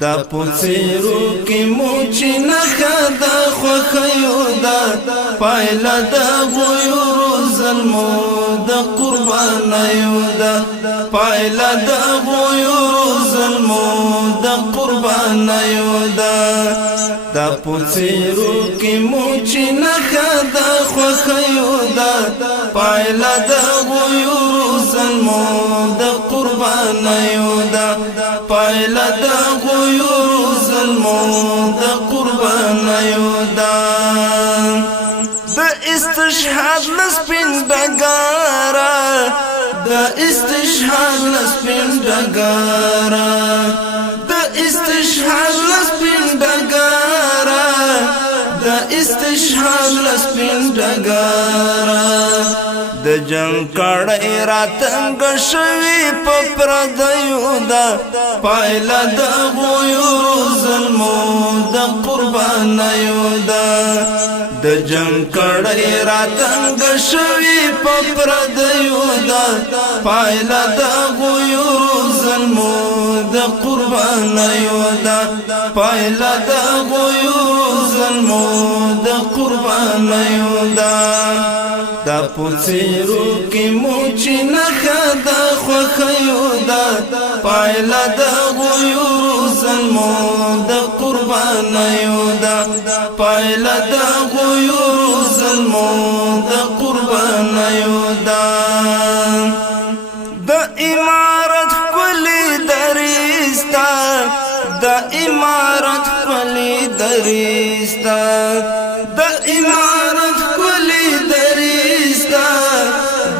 دا پوڅیرو کې موچی نخا دا خوخیو دا پایلا دا غیورو ظلمو دا قربانیو دا پایلا دا غیورو ظلمو دا قربانیو دا دا پوڅیرو کې موچی نخا دا خوخیو دا پایلا دا غیورو ظلمو دا قربانیو دا پایلا دا غیورو ظلمو دا قربانیو دا دا استشهاد لسپین ډګارا دا استشهاد لسپین ډګارا دا استشهاد لسپین ډګارا دا استشهاد لسپین ډګارا د جنگ کړه راتنګ شوی په پردیو دا پایلا د غیورو ظلمو د قربانیو دا د جنگ کړه راتنګ شوی په پردیو دا پایلا د غیورو ظلمو د قربانیو دا پایلا د غیورو ظلمو د قربانیو دا دا پوڅیرو کې موچی نخا دا خوخیو دا پایلا دا غیورو ظلمو دا قربانیو دا پایلا دا غیورو ظلمو دا قربانیو دا دا امارت کلی دریستا دا امارت کلی دریستا دا امارت کلی دریستا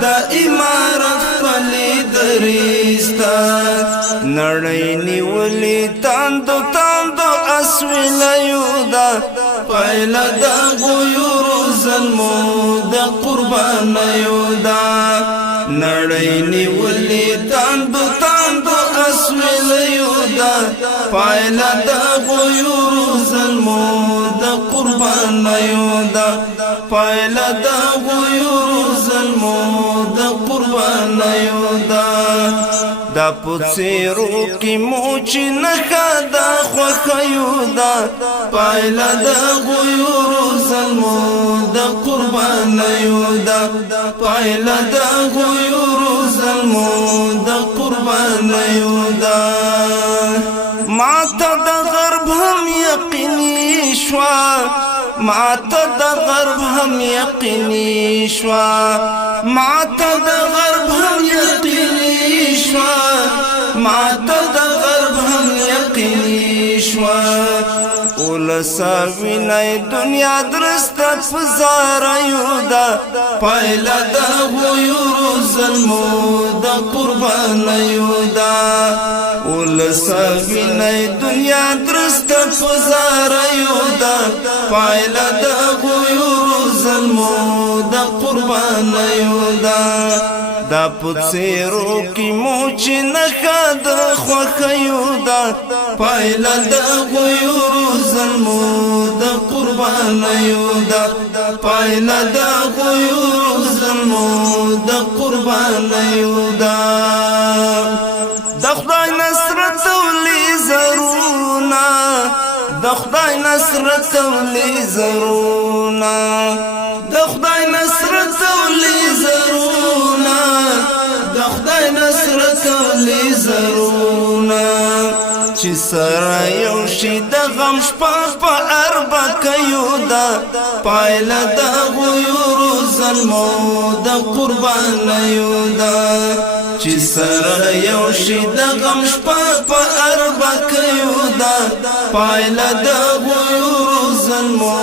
دا امارت کلی دریستا نړۍ نیولې تاندو تاندو اسویلیو دا پایلا دا غیورو ظلمو دا قربانیو دا نړۍ نیولې تاندو تاندو اسویلیو دا پایلا دا غیورو ظلمو دا قربانیو دا پایلا دا غیورو ظلمو دا قربانیو دا دا پوڅیرو کې موچی نخا دا خوخیو دا پایلا دا غیورو ظلمو دا قربانیو دا پایلا دا غیورو ظلمو دا قربانیو دا ماته د غرب هم یقیني شوا ماته د غرب هم یقیني شوا ماته د غرب هم یقیني شوا ماته د غرب هم یقیني شوا ولسا وینای دنیا درسته فزاریو دا پایلا د غیورو ظلمو د قربانیو دا ولسا وینای دنیا درسته فزاریو دا پایلا د غیورو ظلمو د قربانیو دا دا پوڅیرو کې موچی نخا د خوخیو دا پایلا د غیورو ظلمو د قربانیو دا پایلا د غیورو ظلمو د قربانیو دا د خدای نصرت ولي زرونا د خدای نصرت ولي زرونا د خدای نصرت ولي زرونا د خدای نصرت ولي زرونا چې سره یو شي د غم شپه په اربع کيو دا پایلا د غیورو ظلمو د قربانیو دا چې سره یو شي د غم شپه په اربع کيو دا پایلا د غیورو ظلمو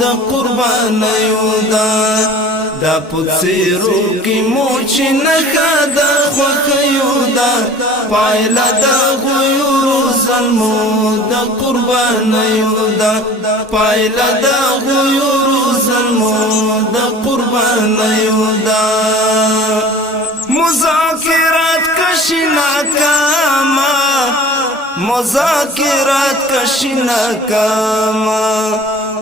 د قربانیو دا دا پوڅیرو کې موچی نخا دا خوخیو دا پایلا د غیورو ظلمو د قربانیو دا پایلا د غیورو ظلمو د قربانیو دا مذاکرات کشی ناکاما مذاکرات کشی ناکاما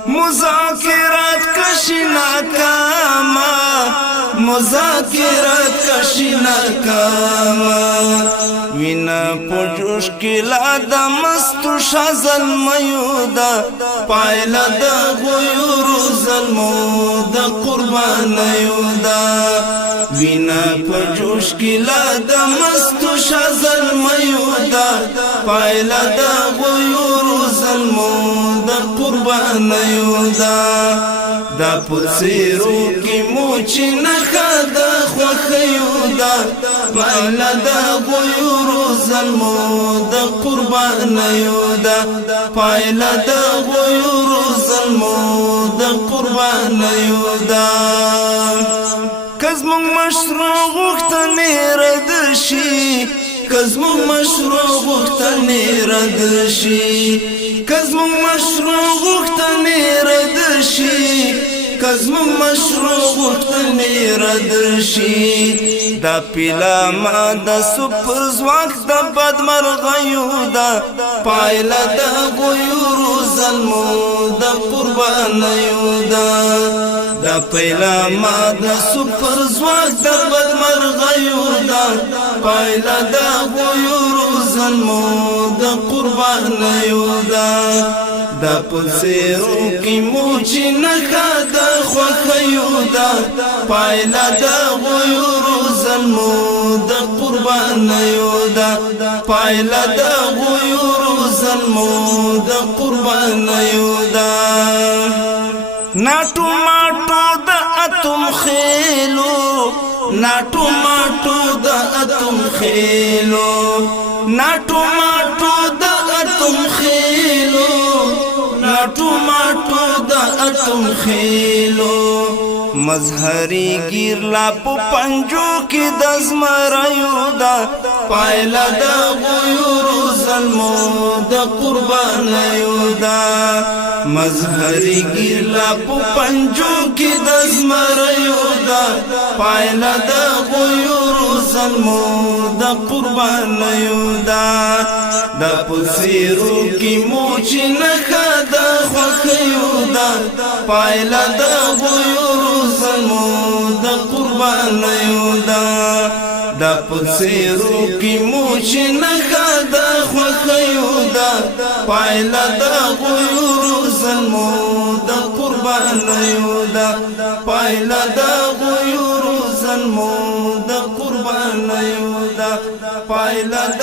مذاکرات کشی ناکاما مذاکرات کشی ناکاما وینا پجوش کلا دا مستو شازل میودا پایلا دا غیورو ظلمو دا قربان یودا وینا پجوش کلا دا مستو شازل میودا پایلا دا غیورو ظلمو دا قربان یودا دا پڅیرو کی موچی نخا دا خوخیو دا پایلا دا غیورو ظلمو دا قربان یودا پایلا دا غیورو ظلمو دا قربان یودا کزمون مشروع غوښتنې رد شي کزمون مشروع غوښتنې رد شي کزمون مشروع غوښتنې رد شي کزمون مشروع غوښتنې رد شي دا پیلا ما د سپر ځواک د بدمرغیو دا پایله د غیورو ظلمو د قربانیو دا دا پیلا ما د سپر ځواک د بدمرغیو دا پایله د غیورو ظلمو د قربانیو دا دا پڅیرو کی موچی نخا دا خوخیو دا پایلا دا غیورو ظلمو دا قربانیو دا پایلا دا غیورو ظلمو دا قربانیو دا ناټو ماټو دا اتم خیلو ناټو ماټو دا اتم خیلو ناټو ماټو دا اتم خیلو ناټو ماټو دا اتم خیلو مظهری گیر لا په پنجو کې د زمریو دا پایلا د غیورو ظلمو د قربانیو دا مظهری گیر لا په پنجو کې د زمریو دا پایلا د غیورو ظلمو د قربانیو دا د پڅیرو کې موچی نخا د خوخیو دا پایلا د غیورو ظلمو د قربانیو دا د پڅیرو کې موچی نخا د خوخیو دا پایلا د غیورو ظلمو د قربانیو دا پایلا د غیورو ظلمو د قربانیو دا پایلا د